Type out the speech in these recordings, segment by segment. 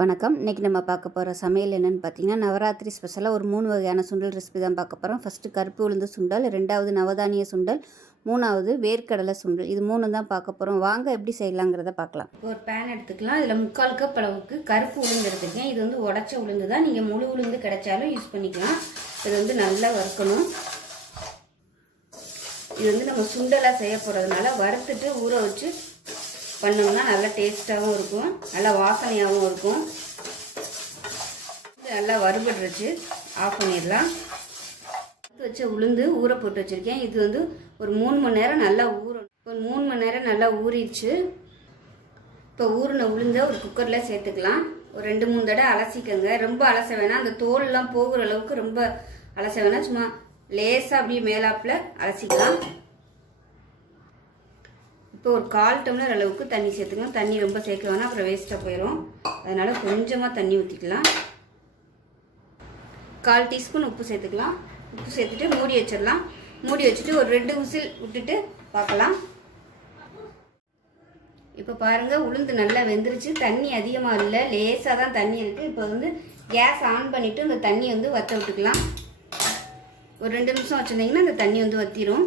வணக்கம். இன்றைக்கி நம்ம பார்க்க போகிற சமையல் என்னென்னு பார்த்தீங்கன்னா நவராத்திரி ஸ்பெஷலாக ஒரு மூணு வகையான சுண்டல் ரெசிபி தான் பார்க்க போகிறோம் ஃபஸ்ட்டு கருப்பு உளுந்து சுண்டல் ரெண்டாவது நவதானிய சுண்டல் மூணாவது வேர்க்கடலை சுண்டல். இது மூணு தான் பார்க்க போகிறோம் வாங்க எப்படி செய்யலாங்கிறத பார்க்கலாம். ஒரு பேன் எடுத்துக்கலாம். இதில் முக்கால் கப் அளவுக்கு கருப்பு உளுந்து எடுத்துக்கேன் இது வந்து உடச்ச உளுந்து தான். நீங்கள் முழு உளுந்து கிடைச்சாலும் யூஸ் பண்ணிக்கலாம். இது வந்து நல்லா வறுக்கணும். இது வந்து நம்ம சுண்டலாக செய்ய போகிறதுனால வறுத்துட்டு ஊற வச்சு பண்ணோம்னா நல்லா டேஸ்ட்டாகவும் இருக்கும். நல்லா வாசனையாகவும் இருக்கும். நல்லா வறுபடுறச்சு ஆஃப் பண்ணிடலாம். எடுத்து வச்ச உளுந்து ஊற போட்டு வச்சுருக்கேன். இது வந்து ஒரு மூணு மணி நேரம் நல்லா ஊறணும். ஒரு மூணு மணி நேரம் நல்லா ஊறிடுச்சு. இப்போ ஊறின உளுந்த ஒரு குக்கரில் சேர்த்துக்கலாம். ஒரு ரெண்டு மூணு தடவை அலசிக்கங்க. ரொம்ப அலச வேணாம். அந்த தோல்லாம் போகிற அளவுக்கு ரொம்ப அலச வேணாம். சும்மா லேசாக அப்படியே மேலாப்பில் அலசிக்கலாம். இப்போ ஒரு கால் டம்ளர் அளவுக்கு தண்ணி சேர்த்துக்கலாம். தண்ணி ரொம்ப சேர்க்க வேணாம் அப்புறம் வேஸ்ட்டாக போயிடும் அதனால் கொஞ்சமாக தண்ணி ஊற்றிக்கலாம் கால் டீஸ்பூன் உப்பு சேர்த்துக்கலாம். உப்பு சேர்த்துட்டு மூடி வச்சிடலாம். மூடி வச்சுட்டு ஒரு ரெண்டு விசில் விட்டுட்டு பார்க்கலாம். இப்போ பாருங்கள் உளுந்து நல்லா வெந்துருச்சு. தண்ணி அதிகமாக இல்லை லேசாக தான் தண்ணி இருக்குது இப்போ வந்து கேஸ் ஆன் பண்ணிவிட்டு இந்த தண்ணி வந்து வற்ற விட்டுக்கலாம். ஒரு ரெண்டு நிமிஷம் வச்சுருந்தீங்கன்னா இந்த தண்ணி வந்து வற்றிடும்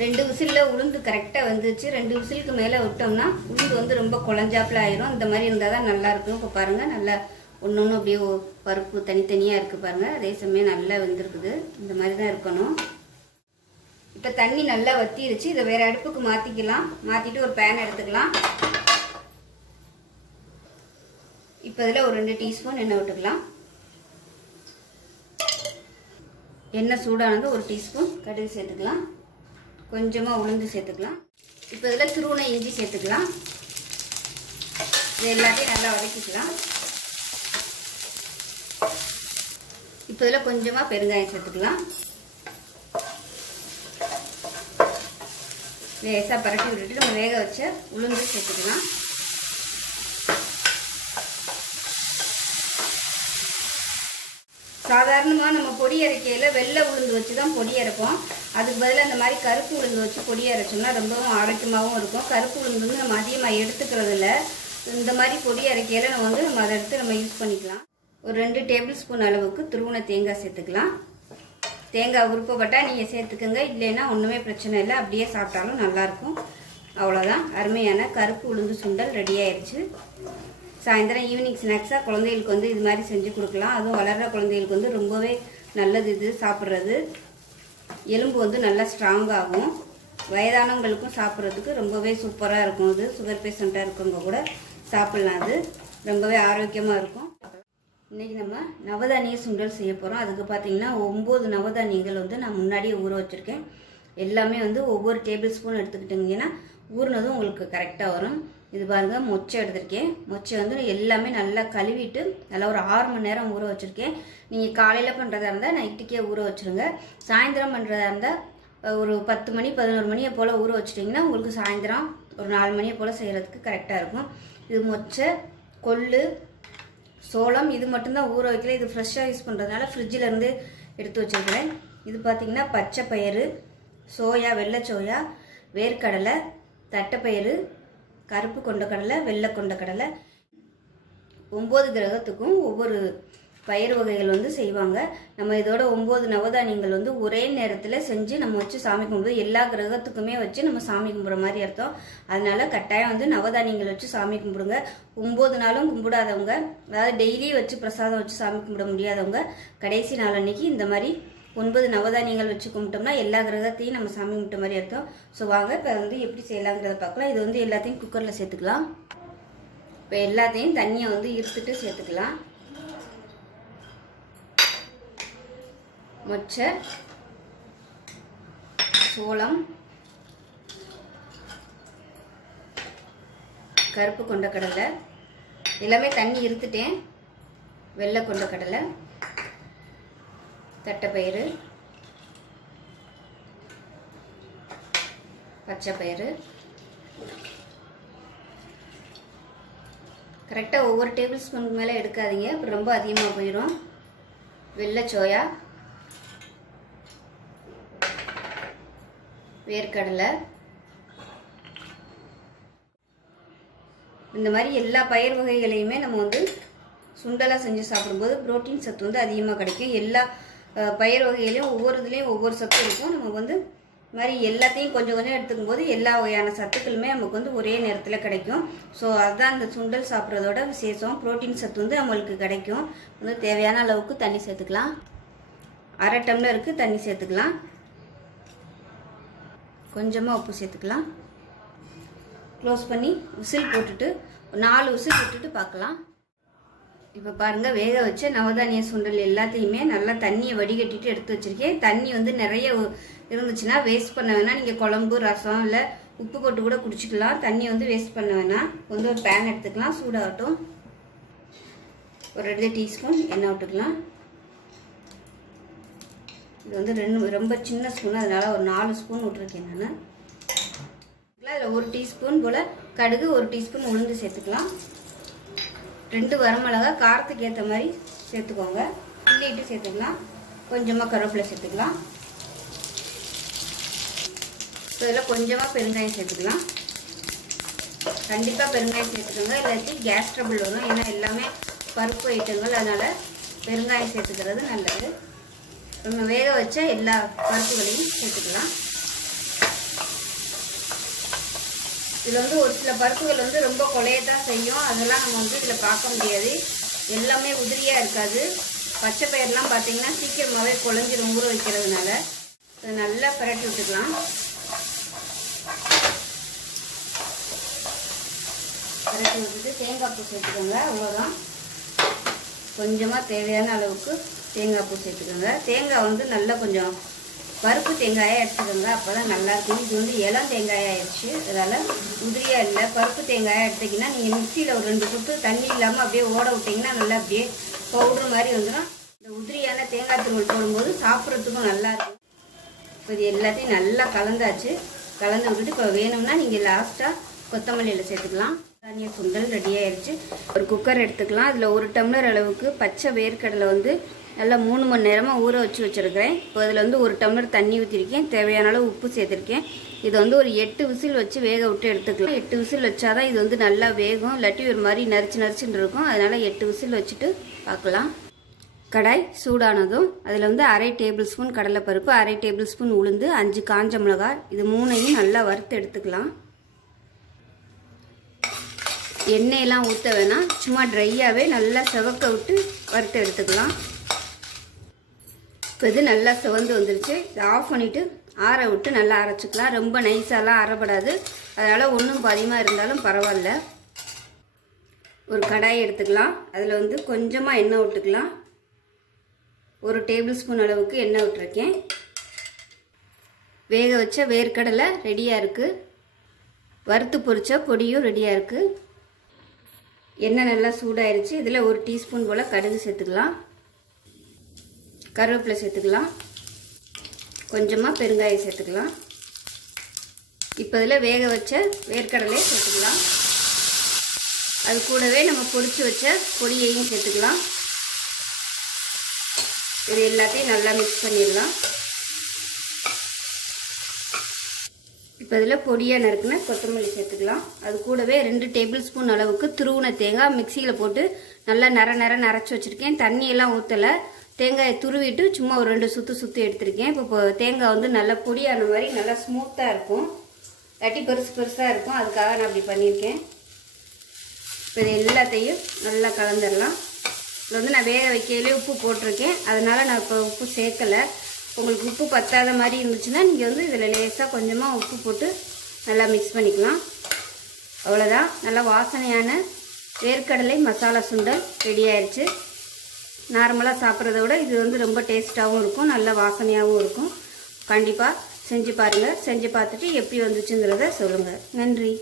ரெண்டு விசிலில் உளுந்து கரெக்டாக வந்துச்சு. ரெண்டு விசிலுக்கு மேலே விட்டோம்னா உளுந்து வந்து ரொம்ப குழஞ்சாப்புல ஆயிரும். இந்த மாதிரி இருந்தால் தான் நல்லாயிருக்கும் இப்போ பாருங்கள் நல்லா ஒன்று ஒன்று அப்படியே பருப்பு தனித்தனியாக இருக்குது பாருங்கள் அதே சமயம் நல்லா வெந்திருக்குது. இந்த மாதிரி தான் இருக்கணும். இப்போ தண்ணி நல்லா வத்திருச்சு. இதை வேறு அடுப்புக்கு மாற்றிக்கலாம் மாற்றிட்டு ஒரு பேன் எடுத்துக்கலாம். இப்போ இதில் ஒரு ரெண்டு டீஸ்பூன் எண்ணெய் விட்டுக்கலாம். எண்ணெய் சூடானது ஒரு டீஸ்பூன் கடுகு சேர்த்துக்கலாம். கொஞ்சமாக உளுந்து சேர்த்துக்கலாம். இப்போ இதில் திருவுணை இஞ்சி சேர்த்துக்கலாம். இது எல்லாத்தையும் நல்லா வதக்கிக்கலாம். இப்போ இதில் கொஞ்சமாக பெருங்காயம் சேர்த்துக்கலாம். லேசாக பரட்டி விட்டுட்டு நம்ம வேக வச்ச உளுந்து சேர்த்துக்கலாம். சாதாரணமாக நம்ம பொடி அரைக்கையில் வெள்ளை உளுந்து வச்சு தான் பொடி அரைப்போம். அதுக்கு பதிலாக இந்த மாதிரி கருப்பு உளுந்து வச்சு பொடி அரைச்சோம்னா ரொம்பவும் ஆரோக்கியமாகவும் இருக்கும். கருப்பு உளுந்து வந்து நம்ம அதிகமாக எடுத்துக்கிறது இல்லை இந்த மாதிரி பொடி அரைக்கையில் நம்ம வந்து நம்ம அதை எடுத்து நம்ம யூஸ் பண்ணிக்கலாம். ஒரு ரெண்டு டேபிள் ஸ்பூன் அளவுக்கு துருவன தேங்காய் சேர்த்துக்கலாம். தேங்காய் உருப்பப்பட்டால் நீங்கள் சேர்த்துக்கோங்க. இல்லைன்னா ஒன்றுமே பிரச்சனை இல்லை. அப்படியே சாப்பிட்டாலும் நல்லாயிருக்கும் அவ்வளோதான் அருமையான கருப்பு உளுந்து சுண்டல் ரெடி ஆயிடுச்சு சாயந்தரம் ஈவினிங் ஸ்நாக்ஸாக குழந்தைகளுக்கு வந்து இது மாதிரி செஞ்சு கொடுக்கலாம். அதுவும் வளர்கிற குழந்தைகளுக்கு வந்து ரொம்பவே நல்லது இது சாப்பிட்றது. எலும்பு வந்து நல்லா ஸ்ட்ராங்காகும் வயதானவங்களுக்கும் சாப்பிட்றதுக்கு ரொம்பவே சூப்பராக இருக்கும் இது. சுகர் பேஷண்ட்டாக இருக்கவங்க கூட சாப்பிட்லாம் அது ரொம்பவே ஆரோக்கியமாக இருக்கும். இன்றைக்கி நம்ம நவதானிய சுண்டல் செய்ய போகிறோம் அதுக்கு பார்த்தீங்கன்னா ஒம்பது நவதானியங்கள் வந்து நான் முன்னாடியே ஊற வச்சுருக்கேன். எல்லாமே வந்து ஒவ்வொரு டேபிள் ஸ்பூன் எடுத்துக்கிட்டிங்கன்னா ஊறினதும் உங்களுக்கு கரெக்டாக வரும். இது பாருங்கள் மொச்சை எடுத்திருக்கேன். மொச்சை வந்து எல்லாமே நல்லா கழுவிட்டு நல்லா ஒரு ஆறு மணி நேரம் ஊற வச்சுருக்கேன். நீங்கள் காலையில் பண்ணுறதா இருந்தால் நைட்டுக்கே ஊற வச்சுருங்க. சாயந்தரம் பண்ணுறதா இருந்தால் ஒரு பத்து மணி பதினோரு மணியை போல் ஊற வச்சிட்டிங்கன்னா உங்களுக்கு சாயந்தரம் ஒரு நாலு மணியை போல் செய்கிறதுக்கு கரெக்டாக இருக்கும். இது மொச்சை கொள்ளு சோளம் இது மட்டும்தான் ஊற வைக்கல. இது ஃப்ரெஷ்ஷாக யூஸ் பண்ணுறதுனால ஃப்ரிட்ஜிலேருந்து எடுத்து வச்சுருக்கிறேன். இது பார்த்திங்கன்னா பச்சை பயிறு சோயா வெள்ளை சோயா வேர்க்கடலை தட்டைப்பயிறு கருப்பு கொண்ட கடலை வெள்ளை கொண்ட கடலை. ஒம்பது கிரகத்துக்கும் ஒவ்வொரு பயிர் வகைகள் வந்து செய்வாங்க. நம்ம இதோட ஒம்பது நவதானியங்கள் வந்து ஒரே நேரத்தில் செஞ்சு நம்ம வச்சு சாமி கும்பிடுவோம் எல்லா கிரகத்துக்குமே வச்சு நம்ம சாமி கும்பிட்ற மாதிரி அர்த்தம். அதனால கட்டாயம் வந்து நவதானியங்கள் வச்சு சாமி கும்பிடுங்க. ஒம்பது நாளும் கும்பிடாதவங்க அதாவது டெய்லி வச்சு பிரசாதம் வச்சு சாமி கும்பிட முடியாதவங்க கடைசி நாள் அன்னைக்கு இந்த மாதிரி ஒன்பது நவதானியங்கள் வச்சு கும்பிட்டோம்னா எல்லா கிரகத்தையும் நம்ம சாமி கும்பிட்ட மாதிரி அர்த்தம். ஸோ வாங்க இப்போ வந்து எப்படி செய்யலாங்கிறத பார்க்கலாம். இது வந்து எல்லாத்தையும் குக்கரில் சேர்த்துக்கலாம். இப்போ எல்லாத்தையும் தண்ணியை வந்து இருத்துட்டு சேர்த்துக்கலாம். மொச்சை சோளம் கருப்பு கொண்ட கடலை. எல்லாமே தண்ணி இருத்துட்டேன் வெள்ளை கொண்ட கடலை. தட்டைப்பயிறு பச்சைப்பயிறு. கரெக்டாக ஒவ்வொரு டேபிள் ஸ்பூனுக்கு மேலே எடுக்காதீங்க. அப்புறம் ரொம்ப அதிகமாக போயிடும். வெள்ளை சோயா வேர்க்கடலை. இந்த மாதிரி எல்லா பயிர் வகைகளையுமே நம்ம வந்து சுண்டலாக செஞ்சு சாப்பிடும்போது புரோட்டீன் சத்து வந்து அதிகமாக கிடைக்கும். எல்லா பயிர் வகைகளையும் ஒவ்வொரு இதுலேயும் ஒவ்வொரு சத்து இருக்கும். நம்ம வந்து இது மாதிரி எல்லாத்தையும் கொஞ்சம் கொஞ்சம் எடுத்துக்கும் போது எல்லா வகையான சத்துக்களுமே நமக்கு வந்து ஒரே நேரத்தில் கிடைக்கும். ஸோ அதுதான் இந்த சுண்டல் சாப்பிட்றதோட விசேஷம். புரோட்டீன் சத்து வந்து நம்மளுக்கு கிடைக்கும். வந்து தேவையான அளவுக்கு தண்ணி சேர்த்துக்கலாம். அரை டம்ளருக்கு தண்ணி சேர்த்துக்கலாம். கொஞ்சமாக உப்பு சேர்த்துக்கலாம். க்ளோஸ் பண்ணி விசில் போட்டுட்டு நாலு விசில் விட்டுட்டு பார்க்கலாம். இப்போ பாருங்கள் வேக வச்ச நவதானிய சுண்டல் எல்லாத்தையுமே நல்லா தண்ணியை வடிகட்டிட்டு எடுத்து வச்சுருக்கேன். தண்ணி வந்து நிறைய இருந்துச்சுன்னா வேஸ்ட் பண்ண வேணாம். நீங்கள் குழம்பு ரசம் இல்லை உப்பு போட்டு கூட குடிச்சிக்கலாம். தண்ணி வந்து வேஸ்ட் பண்ண வேணாம். வந்து ஒரு பேன் எடுத்துக்கலாம். சூடாகட்டும். ஒரு ரெண்டு டீஸ்பூன் எண்ணெய் விட்டுக்கலாம். இது வந்து ரெண்டு ரொம்ப சின்ன ஸ்பூன் அதனால் ஒரு நாலு ஸ்பூன் விட்டுருக்கேன் நான். அதில் ஒரு டீஸ்பூன் போல் கடுகு ஒரு டீஸ்பூன் உளுந்து சேர்த்துக்கலாம். ரெண்டு வரமிளகா காரத்துக்கு ஏற்ற மாதிரி சேர்த்துக்கோங்க. கிள்ளிட்டு சேர்த்துக்கலாம். கொஞ்சமாக கருவேப்பிலை சேர்த்துக்கலாம். ஸோ இதில் கொஞ்சமாக பெருங்காயம் சேர்த்துக்கலாம். கண்டிப்பாக பெருங்காயம் சேர்த்துக்கோங்க. இல்லாட்டி கேஸ் ட்ரபிள் வரும். ஏன்னா எல்லாமே பருப்பு ஐட்டங்கள். அதனால் பெருங்காயம் சேர்த்துக்கிறது நல்லது. நம்ம வேக வச்ச எல்லா பருப்புகளையும் சேர்த்துக்கலாம். இதில் வந்து ஒரு சில பருப்புகள் வந்து ரொம்ப குலையத்தான் செய்யும். அதெல்லாம் நம்ம வந்து இதில் பார்க்க முடியாது. எல்லாமே உதிரியாக இருக்காது. பச்சை பயிரெலாம் பார்த்தீங்கன்னா சீக்கிரமாகவே குழஞ்சிரும் ஊற வைக்கிறதுனால. இதை நல்லா பிரட்டி விட்டுக்கலாம். பரட்டி விட்டுட்டு தேங்காய் பூ சேர்த்துக்கோங்க. அவ்வளோதான் கொஞ்சமாக தேவையான அளவுக்கு தேங்காய் பூ சேர்த்துக்கோங்க. தேங்காய் வந்து நல்லா கொஞ்சம் பருப்பு தேங்காயை எடுத்துக்கோங்க. அப்போ தான் நல்லாயிருக்கும் இது வந்து இளம் தேங்காய் ஆயிடுச்சு அதனால் உதிரியாக இல்லை பருப்பு தேங்காயை எடுத்திங்கன்னா நீங்கள் மிக்சியில் ஒரு ரெண்டு சுட்டு தண்ணி இல்லாமல் அப்படியே ஓட விட்டிங்கன்னா நல்லா அப்படியே பவுடர் மாதிரி வந்துடும் இந்த உதிரியான தேங்காய் தூள் போடும்போது சாப்பிட்றதுக்கும் நல்லாயிருக்கும் இப்போ இது எல்லாத்தையும் நல்லா கலந்தாச்சு. கலந்து விட்டுட்டு இப்போ வேணும்னா நீங்கள் லாஸ்ட்டாக கொத்தமல்லியில் சேர்த்துக்கலாம். தானிய சுண்டல் ரெடி ஆயிடுச்சு ஒரு குக்கர் எடுத்துக்கலாம். அதில் ஒரு டம்ளர் அளவுக்கு பச்சை வேர்க்கடலை வந்து நல்லா மூணு மணி நேரமாக ஊற வச்சு வச்சுருக்கிறேன். இப்போ அதில் வந்து ஒரு டம்ளர் தண்ணி ஊற்றிருக்கேன் தேவையான அளவு உப்பு சேர்த்துருக்கேன். இது வந்து ஒரு எட்டு விசில் வச்சு வேக விட்டு எடுத்துக்கலாம். எட்டு விசில் வச்சாதான் இது வந்து நல்லா வேகும். இல்லாட்டி ஒரு மாதிரி நரிச்சு நரிச்சுன்னு இருக்கும். அதனால் எட்டு விசில் வச்சுட்டு பார்க்கலாம். கடாய் சூடானதும் அதில் வந்து அரை டேபிள் ஸ்பூன் கடலைப்பருப்பு அரை டேபிள் ஸ்பூன் உளுந்து அஞ்சு காஞ்ச மிளகாய். இது மூணையும் நல்லா வறுத்து எடுத்துக்கலாம். எண்ணெயெல்லாம் ஊற்ற வேணாம். சும்மா ட்ரையாகவே நல்லா செவக்க விட்டு வறுத்து எடுத்துக்கலாம். இப்போ இது நல்லா சிவந்து வந்துருச்சு. இதை ஆஃப் பண்ணிவிட்டு ஆற விட்டு நல்லா அரைச்சிக்கலாம். ரொம்ப நைஸாலாம் அரைப்படாது. அதனால் ஒன்றும் பாதியமாக இருந்தாலும் பரவாயில்ல. ஒரு கடாய் எடுத்துக்கலாம். அதில் வந்து கொஞ்சமாக எண்ணெய் விட்டுக்கலாம். ஒரு டேபிள் ஸ்பூன் அளவுக்கு எண்ணெய் விட்டுருக்கேன். வேக வச்ச வேர்க்கடலை ரெடியாக இருக்குது வறுத்து பொரிச்ச பொடியும் ரெடியாக இருக்குது எண்ணெய் நல்லா சூடாயிருச்சு. இதில் ஒரு டீஸ்பூன் போல் கடுகு சேர்த்துக்கலாம். கருவேப்பிலை சேர்த்துக்கலாம். கொஞ்சமாக பெருங்காயம் சேர்த்துக்கலாம். இப்போ இதில் வேக வச்ச வேர்க்கடலையை சேர்த்துக்கலாம். அது கூடவே நம்ம பொரித்து வச்ச பொடியையும் சேர்த்துக்கலாம். இது எல்லாத்தையும் நல்லா மிக்ஸ் பண்ணிடலாம். இப்போ இதில் பொடியாக நறுக்குன கொத்தமல்லி சேர்த்துக்கலாம். அது கூடவே ரெண்டு டேபிள் ஸ்பூன் அளவுக்கு துருவின தேங்காய் மிக்சியில் போட்டு நல்லா நர நர நரைச்சி வச்சுருக்கேன். தண்ணியெல்லாம் ஊற்றலை தேங்காயை துருவிட்டு சும்மா ஒரு ரெண்டு சுற்று சுற்றி எடுத்திருக்கேன். இப்போ தேங்காய் வந்து நல்லா பொடியான மாதிரி நல்லா ஸ்மூத்தாக இருக்கும். தட்டி பெருசு பெருசாக இருக்கும். அதுக்காக நான் அப்படி பண்ணியிருக்கேன். இப்போ இது எல்லாத்தையும் நல்லா கலந்துடலாம். இதில் வந்து நான் வேக வைக்கையிலே உப்பு போட்டிருக்கேன். அதனால் நான் இப்போ உப்பு சேர்க்கலை. உங்களுக்கு உப்பு பத்தாத மாதிரி இருந்துச்சுன்னா நீங்கள் வந்து இதில் லேசாக கொஞ்சமாக உப்பு போட்டு நல்லா மிக்ஸ் பண்ணிக்கலாம். அவ்வளோதான் நல்லா வாசனையான வேர்க்கடலை மசாலா சுண்டல் ரெடி ஆயிடுச்சு நார்மலாக சாப்பிட்றத விட இது வந்து ரொம்ப டேஸ்ட்டாகவும் இருக்கும் நல்ல வாசனையாகவும் இருக்கும். கண்டிப்பாக செஞ்சு பாருங்கள் செஞ்சு பார்த்துட்டு எப்படி வந்துச்சுங்கிறத சொல்லுங்கள் நன்றி.